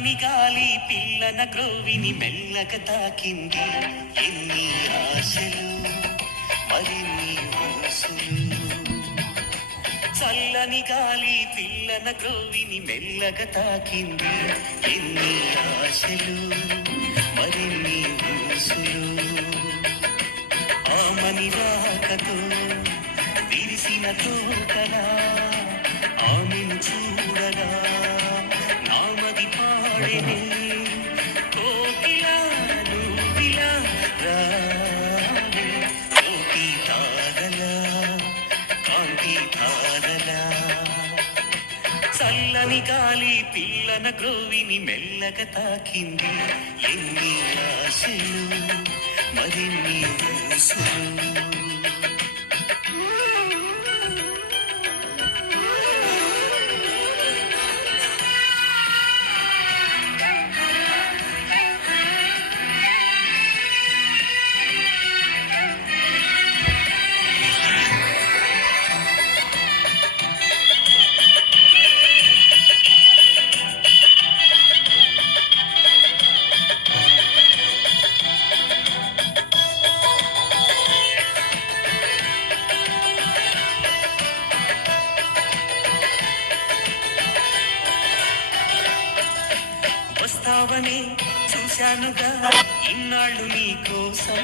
చల్లని గాలి పిల్లన గ్రోవిని మెల్లగా తాకింది. ఎన్ని ఆశలు మరిన్ని ఊసులు. చల్లని గాలి పిల్లన గ్రోవిని మెల్లగా తాకింది. ఎన్ని ఆశలు మరిన్ని ఊసులు. ఆమని రాకతో విరిసిన తోటలా ఆమెను చూడగా నామది పాడేనే కోకిలా నువ్విలా రావే కోటి తారలా కాంతి తారలా చల్లని గాలి పిల్లన గ్రోవిని మెల్లగా తాకింది. ఎన్ని ఆశలు మరిన్ని ఊసులు. వస్తావని చూశానుగా. ఇన్నాళ్ళు నీ కోసం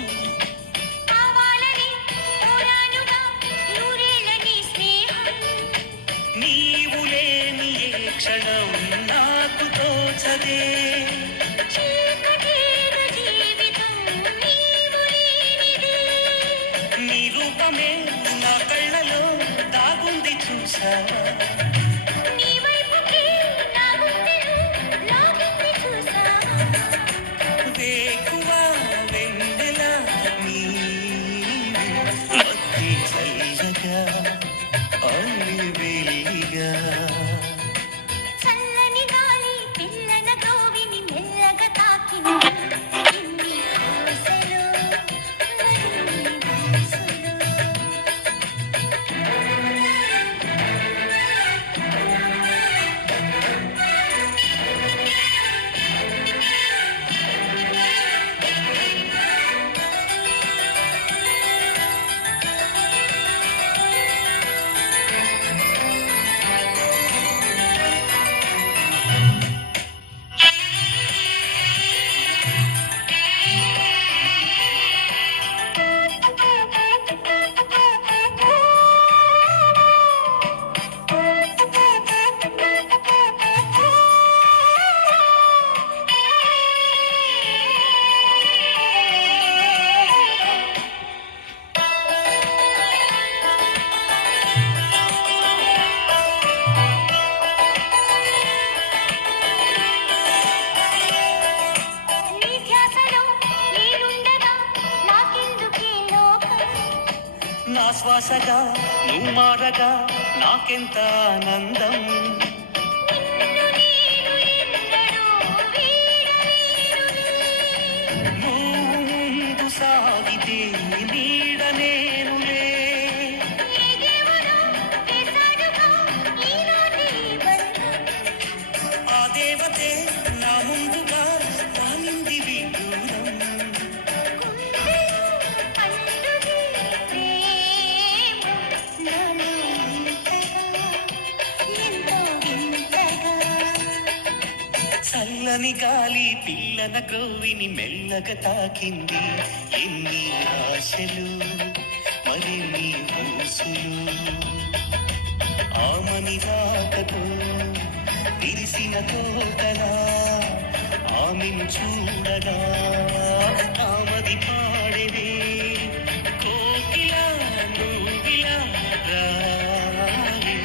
నీవు లేని ఏ క్షణం నాకు తోచదే. నీ రూపమే నా కళ్ళలో దాగుంది చూసావా శ్వాసగా నువ్వు మారగా నాకెంత ఆనందం? నిన్ను ముందు సాగితే నీడ నేనులే. ఆ దేవతే చల్లని గాలి పిల్లన కోవిని మెల్లగా తాకింది. ఎన్ని ఆశలు మరిన్ని ఊసులు. ఆమని రాకతో విరిసిన తోటలా ఆమెను చూడగా ఆమది పాడేదే కోకిలా నువ్విలా రావే.